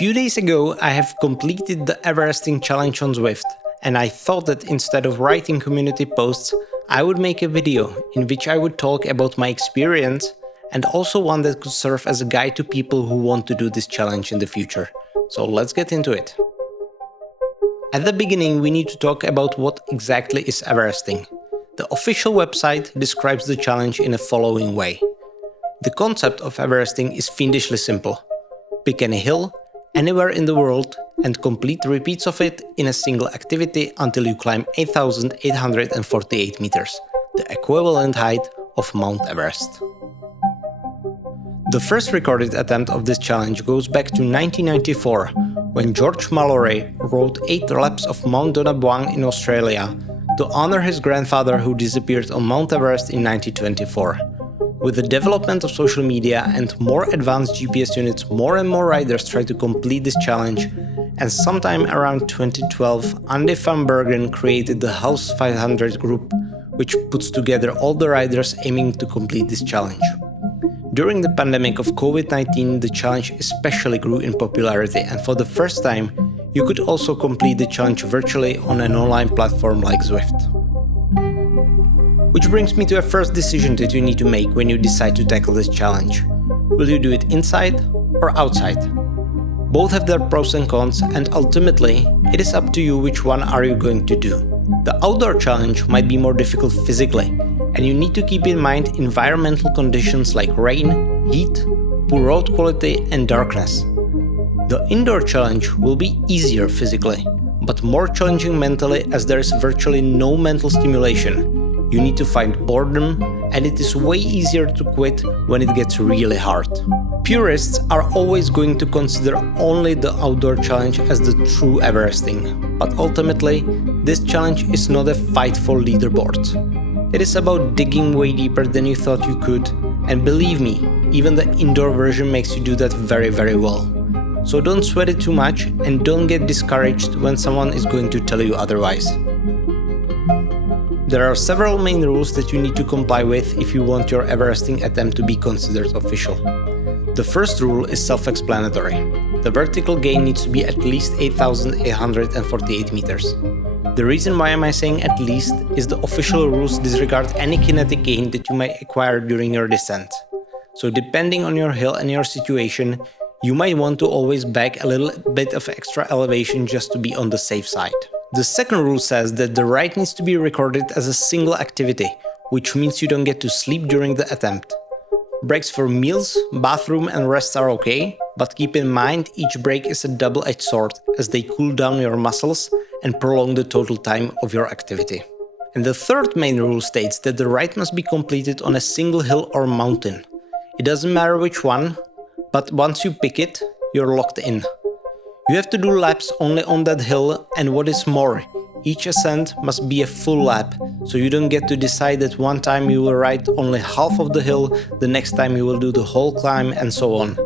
Few days ago, I have completed the Everesting challenge on Zwift, and I thought that instead of writing community posts, I would make a video in which I would talk about my experience and also one that could serve as a guide to people who want to do this challenge in the future. So let's get into it. At the beginning, we need to talk about what exactly is Everesting. The official website describes the challenge in the following way. The concept of Everesting is fiendishly simple. Pick any hill, anywhere in the world, and complete repeats of it in a single activity until you climb 8,848 meters, the equivalent height of Mount Everest. The first recorded attempt of this challenge goes back to 1994, when George Mallory rode 8 laps of Mount Donabwang in Australia to honor his grandfather who disappeared on Mount Everest in 1924. With the development of social media and more advanced GPS units, more and more riders try to complete this challenge, and sometime around 2012, Andy van Bergen created the House 500 group, which puts together all the riders aiming to complete this challenge. During the pandemic of COVID-19, the challenge especially grew in popularity, and for the first time, you could also complete the challenge virtually on an online platform like Zwift. Which brings me to a first decision that you need to make when you decide to tackle this challenge. Will you do it inside or outside? Both have their pros and cons, and ultimately, it is up to you which one are you going to do. The outdoor challenge might be more difficult physically, and you need to keep in mind environmental conditions like rain, heat, poor road quality, and darkness. The indoor challenge will be easier physically, but more challenging mentally as there is virtually no mental stimulation. You need to find boredom, and it is way easier to quit when it gets really hard. Purists are always going to consider only the outdoor challenge as the true Everesting, but ultimately, this challenge is not a fight for leaderboards. It is about digging way deeper than you thought you could, and believe me, even the indoor version makes you do that very, very well. So don't sweat it too much, and don't get discouraged when someone is going to tell you otherwise. There are several main rules that you need to comply with if you want your Everesting attempt to be considered official. The first rule is self-explanatory. The vertical gain needs to be at least 8,848 meters. The reason why am I saying at least is the official rules disregard any kinetic gain that you might acquire during your descent. So depending on your hill and your situation, you might want to always back a little bit of extra elevation just to be on the safe side. The second rule says that the ride needs to be recorded as a single activity, which means you don't get to sleep during the attempt. Breaks for meals, bathroom and rest are okay, but keep in mind each break is a double-edged sword as they cool down your muscles and prolong the total time of your activity. And the third main rule states that the ride must be completed on a single hill or mountain. It doesn't matter which one, but once you pick it, you're locked in. You have to do laps only on that hill, and what is more, each ascent must be a full lap, so you don't get to decide that one time you will ride only half of the hill, the next time you will do the whole climb, and so on.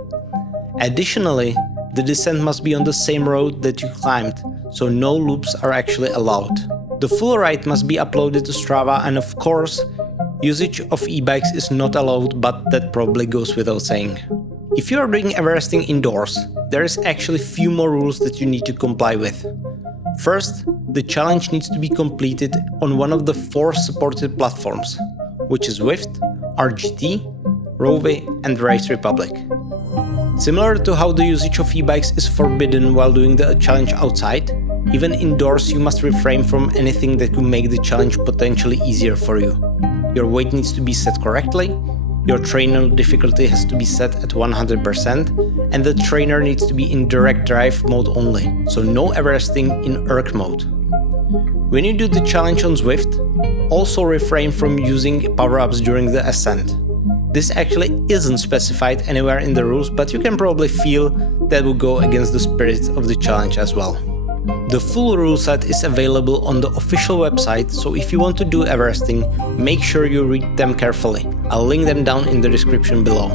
Additionally, the descent must be on the same road that you climbed, so no loops are actually allowed. The full ride must be uploaded to Strava, and of course, usage of e-bikes is not allowed, but that probably goes without saying. If you are doing Everesting indoors, there is actually few more rules that you need to comply with. First, the challenge needs to be completed on one of the 4 supported platforms, which is Zwift, RGT, Rovi, and Race Republic. Similar to how the usage of e-bikes is forbidden while doing the challenge outside, even indoors you must refrain from anything that could make the challenge potentially easier for you. Your weight needs to be set correctly, your trainer difficulty has to be set at 100%, and the trainer needs to be in direct drive mode only, so no Everesting in erg mode. When you do the challenge on Zwift, also refrain from using power-ups during the ascent. This actually isn't specified anywhere in the rules, but you can probably feel that will go against the spirit of the challenge as well. The full rule set is available on the official website, so if you want to do Everesting, make sure you read them carefully. I'll link them down in the description below.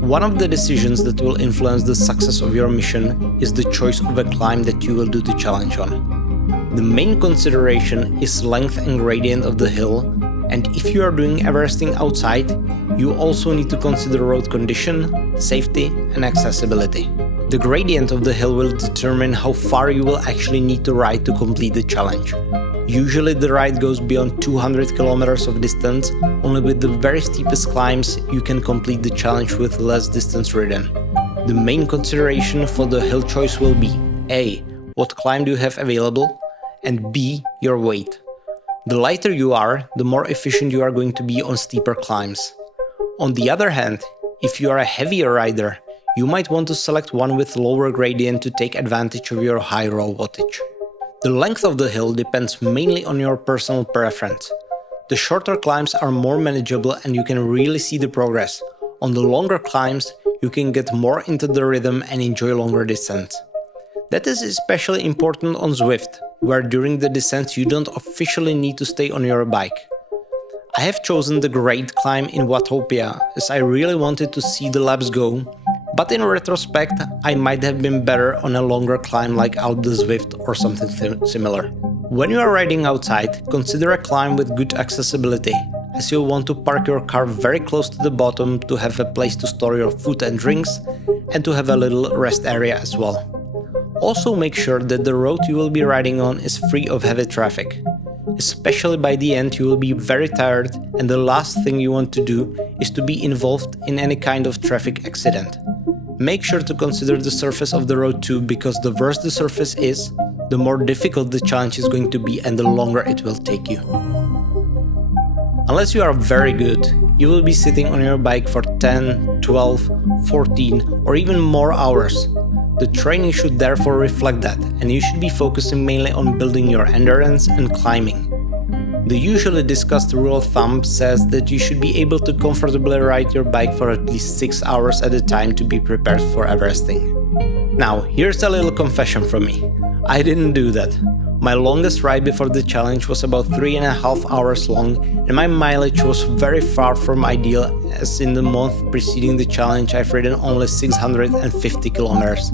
One of the decisions that will influence the success of your mission is the choice of a climb that you will do the challenge on. The main consideration is length and gradient of the hill, and if you are doing Everesting outside, you also need to consider road condition, safety, and accessibility. The gradient of the hill will determine how far you will actually need to ride to complete the challenge. Usually the ride goes beyond 200 kilometers of distance. Only with the very steepest climbs you can complete the challenge with less distance ridden. The main consideration for the hill choice will be A. What climb do you have available? And B. Your weight. The lighter you are, the more efficient you are going to be on steeper climbs. On the other hand, if you are a heavier rider, you might want to select one with lower gradient to take advantage of your high raw wattage. The length of the hill depends mainly on your personal preference. The shorter climbs are more manageable and you can really see the progress. On the longer climbs, you can get more into the rhythm and enjoy longer descents. That is especially important on Zwift, where during the descents you don't officially need to stay on your bike. I have chosen the great climb in Watopia as I really wanted to see the laps go, but in retrospect I might have been better on a longer climb like Out the Zwift or something similar. When you are riding outside, consider a climb with good accessibility, as you'll want to park your car very close to the bottom to have a place to store your food and drinks and to have a little rest area as well. Also make sure that the road you will be riding on is free of heavy traffic. Especially by the end you will be very tired and the last thing you want to do is to be involved in any kind of traffic accident. Make sure to consider the surface of the road too, because the worse the surface is, the more difficult the challenge is going to be and the longer it will take you. Unless you are very good, you will be sitting on your bike for 10, 12, 14 or even more hours. The training should therefore reflect that, and you should be focusing mainly on building your endurance and climbing. The usually discussed rule of thumb says that you should be able to comfortably ride your bike for at least 6 hours at a time to be prepared for Everesting. Now, here's a little confession from me. I didn't do that. My longest ride before the challenge was about 3.5 hours long, and my mileage was very far from ideal, as in the month preceding the challenge I've ridden only 650 kilometers.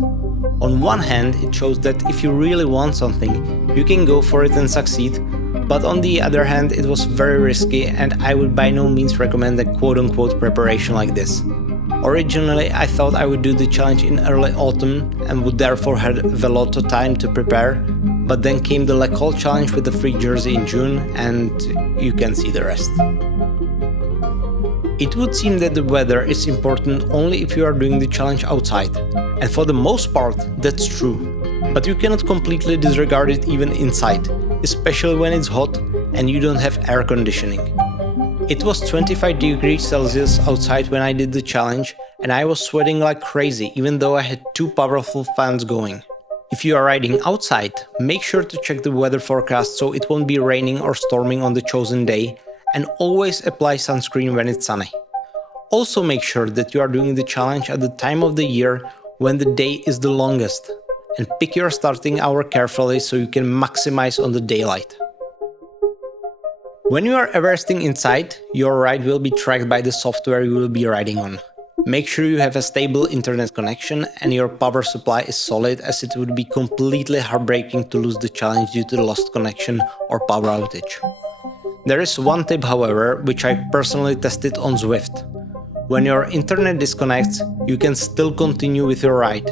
On one hand, it shows that if you really want something, you can go for it and succeed, but on the other hand, it was very risky and I would by no means recommend a quote-unquote preparation like this. Originally, I thought I would do the challenge in early autumn and would therefore have a lot of time to prepare, but then came the Le Col challenge with the free jersey in June and you can see the rest. It would seem that the weather is important only if you are doing the challenge outside, and for the most part that's true, but you cannot completely disregard it even inside, especially when it's hot and you don't have air conditioning. It was 25 degrees Celsius outside when I did the challenge and I was sweating like crazy even though I had 2 powerful fans going. If you are riding outside, make sure to check the weather forecast so it won't be raining or storming on the chosen day, and always apply sunscreen when it's sunny. Also make sure that you are doing the challenge at the time of the year when the day is the longest, and pick your starting hour carefully so you can maximize on the daylight. When you are Everesting inside, your ride will be tracked by the software you will be riding on. Make sure you have a stable internet connection and your power supply is solid, as it would be completely heartbreaking to lose the challenge due to the lost connection or power outage. There is one tip, however, which I personally tested on Zwift. When your internet disconnects, you can still continue with your ride.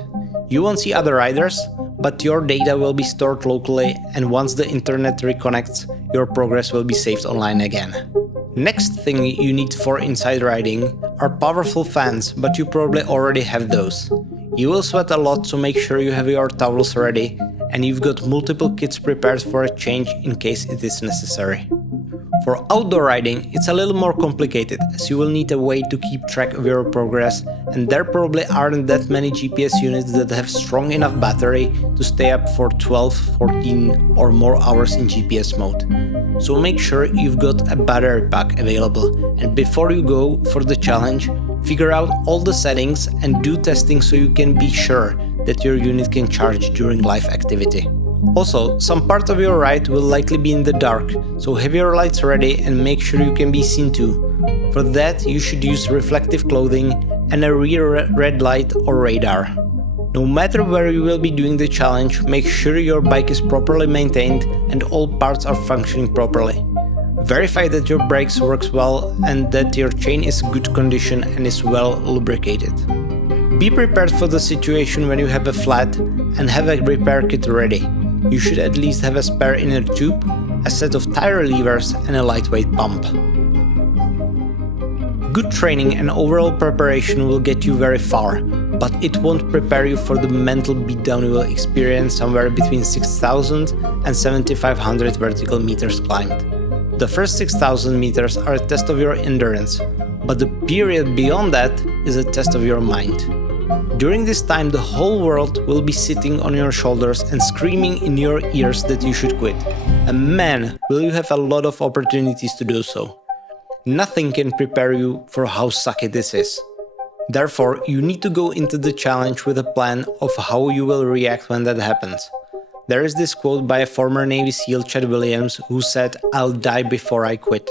You won't see other riders, but your data will be stored locally, and once the internet reconnects, your progress will be saved online again. Next thing you need for inside riding are powerful fans, but you probably already have those. You will sweat a lot, so make sure you have your towels ready and you've got multiple kits prepared for a change in case it is necessary. For outdoor riding, it's a little more complicated, as you will need a way to keep track of your progress, and there probably aren't that many GPS units that have strong enough battery to stay up for 12, 14 or more hours in GPS mode. So make sure you've got a battery pack available, and before you go for the challenge, figure out all the settings and do testing so you can be sure that your unit can charge during live activity. Also, some part of your ride will likely be in the dark, so have your lights ready and make sure you can be seen too. For that, you should use reflective clothing and a rear red light or radar. No matter where you will be doing the challenge, make sure your bike is properly maintained and all parts are functioning properly. Verify that your brakes works well and that your chain is in good condition and is well lubricated. Be prepared for the situation when you have a flat and have a repair kit ready. You should at least have a spare inner tube, a set of tire levers and a lightweight pump. Good training and overall preparation will get you very far, but it won't prepare you for the mental beatdown you will experience somewhere between 6,000 and 7,500 vertical meters climbed. The first 6,000 meters are a test of your endurance, but the period beyond that is a test of your mind. During this time, the whole world will be sitting on your shoulders and screaming in your ears that you should quit. And man, will you have a lot of opportunities to do so. Nothing can prepare you for how sucky this is. Therefore, you need to go into the challenge with a plan of how you will react when that happens. There is this quote by a former Navy SEAL, Chad Williams, who said, "I'll die before I quit."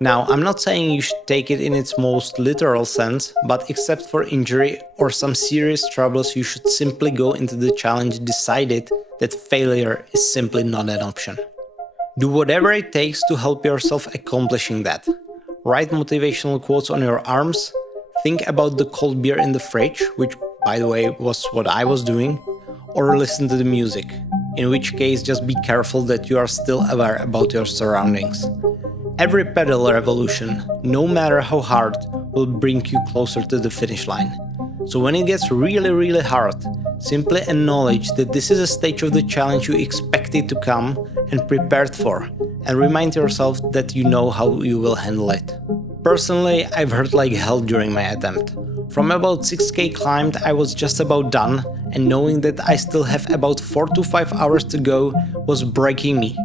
Now, I'm not saying you should take it in its most literal sense, but except for injury or some serious troubles, you should simply go into the challenge decided that failure is simply not an option. Do whatever it takes to help yourself accomplishing that. Write motivational quotes on your arms, think about the cold beer in the fridge, which by the way was what I was doing, or listen to the music, in which case just be careful that you are still aware about your surroundings. Every pedal revolution, no matter how hard, will bring you closer to the finish line. So when it gets really hard, simply acknowledge that this is a stage of the challenge you expected to come and prepared for, and remind yourself that you know how you will handle it. Personally, I've hurt like hell during my attempt. From about 6k climbed, I was just about done, and knowing that I still have about 4 to 5 hours to go was breaking me.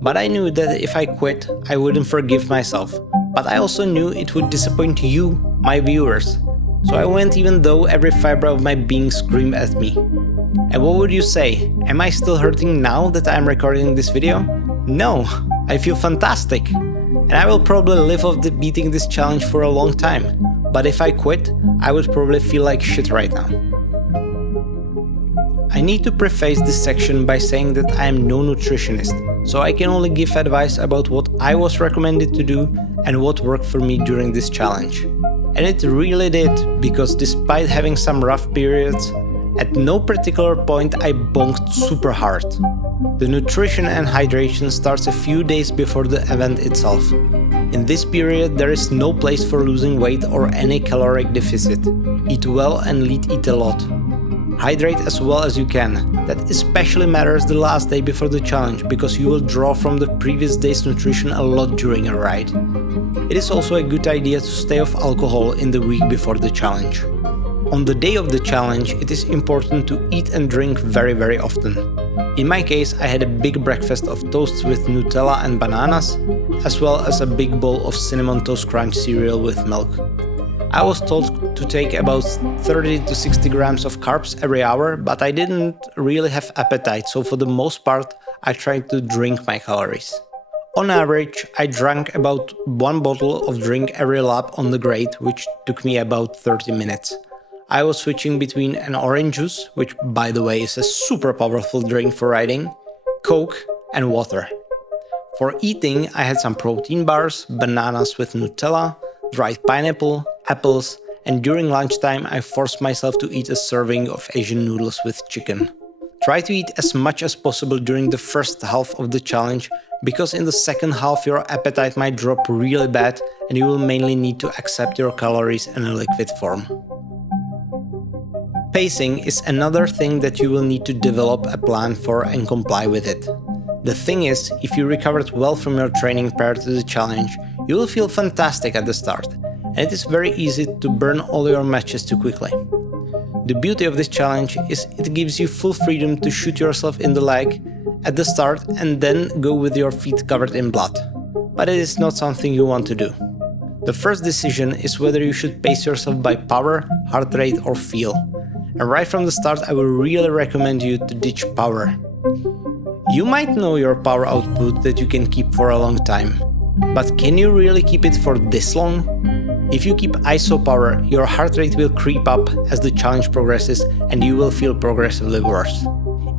But I knew that if I quit, I wouldn't forgive myself. But I also knew it would disappoint you, my viewers. So I went even though every fiber of my being screamed at me. And what would you say? Am I still hurting now that I'm recording this video? No, I feel fantastic. And I will probably live off beating this challenge for a long time. But if I quit, I would probably feel like shit right now. I need to preface this section by saying that I am no nutritionist, so I can only give advice about what I was recommended to do and what worked for me during this challenge. And it really did, because despite having some rough periods, at no particular point I bonked super hard. The nutrition and hydration starts a few days before the event itself. In this period there is no place for losing weight or any caloric deficit. Eat well and eat a lot. Hydrate as well as you can. That especially matters the last day before the challenge, because you will draw from the previous day's nutrition a lot during a ride. It is also a good idea to stay off alcohol in the week before the challenge. On the day of the challenge, it is important to eat and drink very often. In my case, I had a big breakfast of toasts with Nutella and bananas, as well as a big bowl of Cinnamon Toast Crunch cereal with milk. I was told to take about 30 to 60 grams of carbs every hour, but I didn't really have appetite, so for the most part I tried to drink my calories. On average, I drank about 1 bottle of drink every lap on the grade, which took me about 30 minutes. I was switching between an orange juice, which by the way is a super powerful drink for riding, Coke and water. For eating, I had some protein bars, bananas with Nutella, dried pineapple, apples, and during lunchtime I forced myself to eat a serving of Asian noodles with chicken. Try to eat as much as possible during the first half of the challenge, because in the second half your appetite might drop really bad and you will mainly need to accept your calories in a liquid form. Pacing is another thing that you will need to develop a plan for and comply with it. The thing is, if you recovered well from your training prior to the challenge, you will feel fantastic at the start, and it is very easy to burn all your matches too quickly. The beauty of this challenge is it gives you full freedom to shoot yourself in the leg at the start and then go with your feet covered in blood. But it is not something you want to do. The first decision is whether you should pace yourself by power, heart rate or feel. And right from the start I will really recommend you to ditch power. You might know your power output that you can keep for a long time, but can you really keep it for this long? If you keep ISO power, your heart rate will creep up as the challenge progresses and you will feel progressively worse.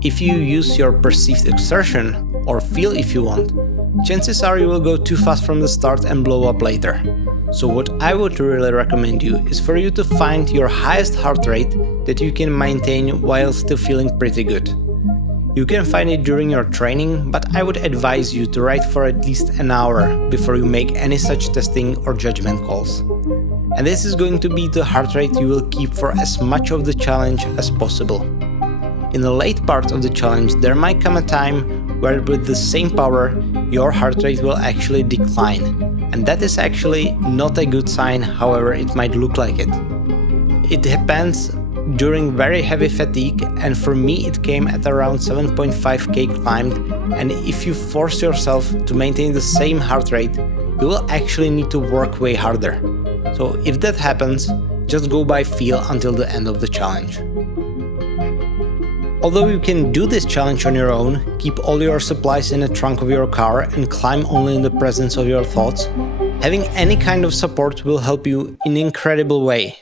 If you use your perceived exertion, or feel if you want, chances are you will go too fast from the start and blow up later. So what I would really recommend you is for you to find your highest heart rate that you can maintain while still feeling pretty good. You can find it during your training, but I would advise you to ride for at least an hour before you make any such testing or judgment calls. And this is going to be the heart rate you will keep for as much of the challenge as possible. In the late part of the challenge, there might come a time where with the same power, your heart rate will actually decline. And that is actually not a good sign, however it might look like it. It happens during very heavy fatigue, and for me it came at around 7.5k climbed, and if you force yourself to maintain the same heart rate, you will actually need to work way harder. So if that happens, just go by feel until the end of the challenge. Although you can do this challenge on your own, keep all your supplies in the trunk of your car and climb only in the presence of your thoughts, having any kind of support will help you in an incredible way.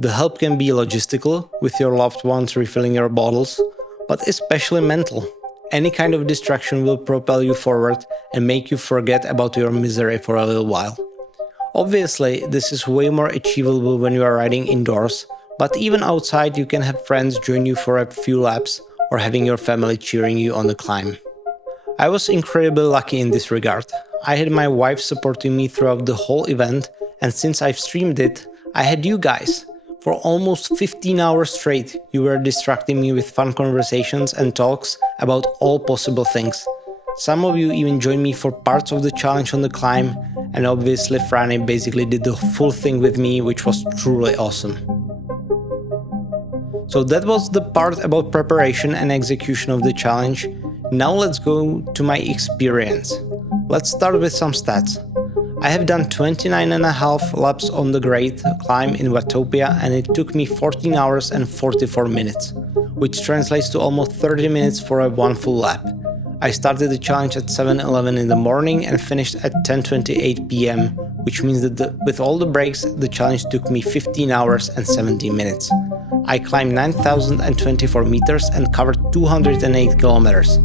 The help can be logistical, with your loved ones refilling your bottles, but especially mental. Any kind of distraction will propel you forward and make you forget about your misery for a little while. Obviously, this is way more achievable when you are riding indoors, but even outside you can have friends join you for a few laps or having your family cheering you on the climb. I was incredibly lucky in this regard. I had my wife supporting me throughout the whole event, and since I've streamed it, I had you guys. For almost 15 hours straight, you were distracting me with fun conversations and talks about all possible things. Some of you even joined me for parts of the challenge on the climb, and obviously Franny basically did the full thing with me, which was truly awesome. So that was the part about preparation and execution of the challenge. Now let's go to my experience. Let's start with some stats. I have done 29.5 laps on the great climb in Watopia, and it took me 14 hours and 44 minutes, which translates to almost 30 minutes for a one full lap. I started the challenge at 7:11 in the morning and finished at 10:28 p.m, which means that with all the breaks, the challenge took me 15 hours and 17 minutes. I climbed 9,024 meters and covered 208 kilometers.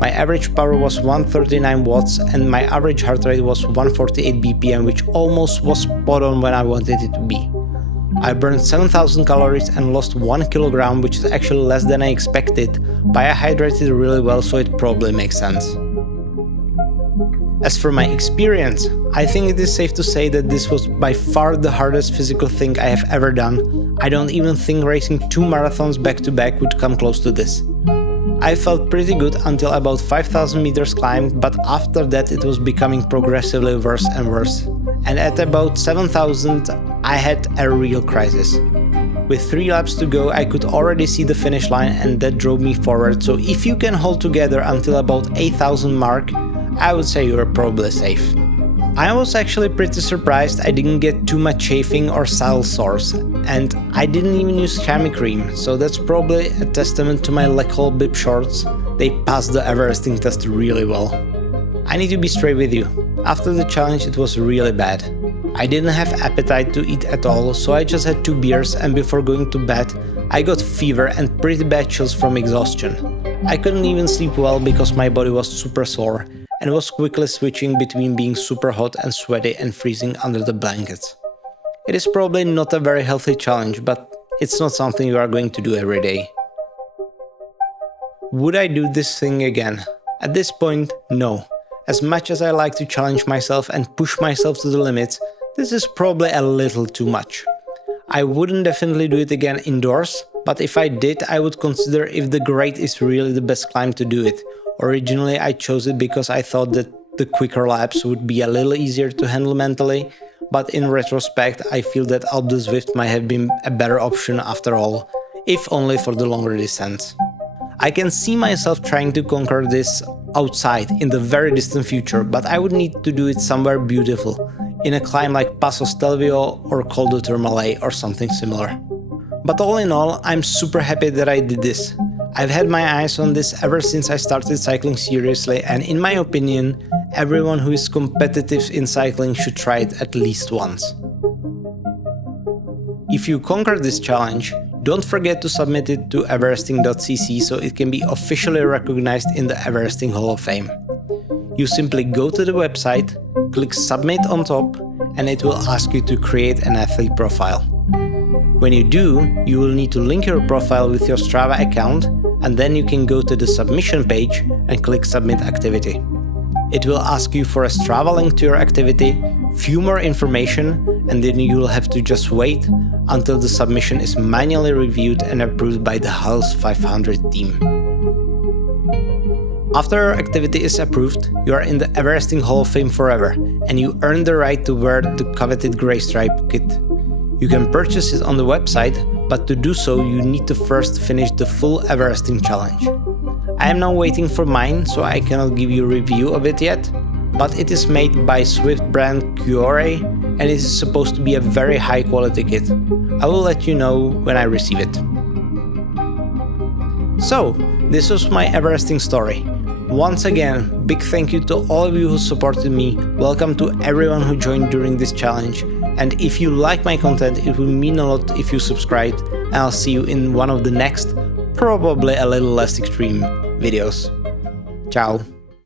My average power was 139 watts and my average heart rate was 148 BPM, which almost was spot on when I wanted it to be. I burned 7,000 calories and lost 1 kilogram, which is actually less than I expected, but I hydrated really well, so it probably makes sense. As for my experience, I think it is safe to say that this was by far the hardest physical thing I have ever done. I don't even think racing 2 marathons back to back would come close to this. I felt pretty good until about 5,000 meters climbed, but after that it was becoming progressively worse and worse. And at about 7,000 I had a real crisis. With 3 laps to go, I could already see the finish line, and that drove me forward, so if you can hold together until about 8,000 mark, I would say you are probably safe. I was actually pretty surprised I didn't get too much chafing or saddle sores, and I didn't even use chamois cream, so that's probably a testament to my Lecol bib shorts. They passed the Everesting test really well. I need to be straight with you. After the challenge it was really bad. I didn't have appetite to eat at all, so I just had 2 beers, and before going to bed I got fever and pretty bad chills from exhaustion. I couldn't even sleep well because my body was super sore and was quickly switching between being super hot and sweaty and freezing under the blankets. It is probably not a very healthy challenge, but it's not something you are going to do every day. Would I do this thing again? At this point, no. As much as I like to challenge myself and push myself to the limits, this is probably a little too much. I wouldn't definitely do it again indoors, but if I did, I would consider if the Great is really the best climb to do it. Originally I chose it because I thought that the quicker laps would be a little easier to handle mentally, but in retrospect I feel that Alpe du Zwift might have been a better option after all, if only for the longer distance. I can see myself trying to conquer this outside in the very distant future, but I would need to do it somewhere beautiful, in a climb like Passo Stelvio or Col du Tourmalet or something similar. But all in all, I'm super happy that I did this. I've had my eyes on this ever since I started cycling seriously, and in my opinion, everyone who is competitive in cycling should try it at least once. If you conquer this challenge, don't forget to submit it to everesting.cc so it can be officially recognized in the Everesting Hall of Fame. You simply go to the website, click Submit on top, and it will ask you to create an athlete profile. When you do, you will need to link your profile with your Strava account, and then you can go to the submission page and click Submit Activity. It will ask you for a Strava link to your activity, few more information, and then you will have to just wait until the submission is manually reviewed and approved by the House 500 team. After your activity is approved, you are in the Everesting Hall of Fame forever, and you earn the right to wear the coveted grey stripe kit. You can purchase it on the website, but to do so you need to first finish the full Everesting challenge. I am now waiting for mine, so I cannot give you a review of it yet, but it is made by Zwift brand Cuore, and it is supposed to be a very high quality kit. I will let you know when I receive it. So, this was my Everesting story. Once again, big thank you to all of you who supported me, welcome to everyone who joined during this challenge, and if you like my content, it would mean a lot if you subscribed, and I'll see you in one of the next, probably a little less extreme videos. Ciao!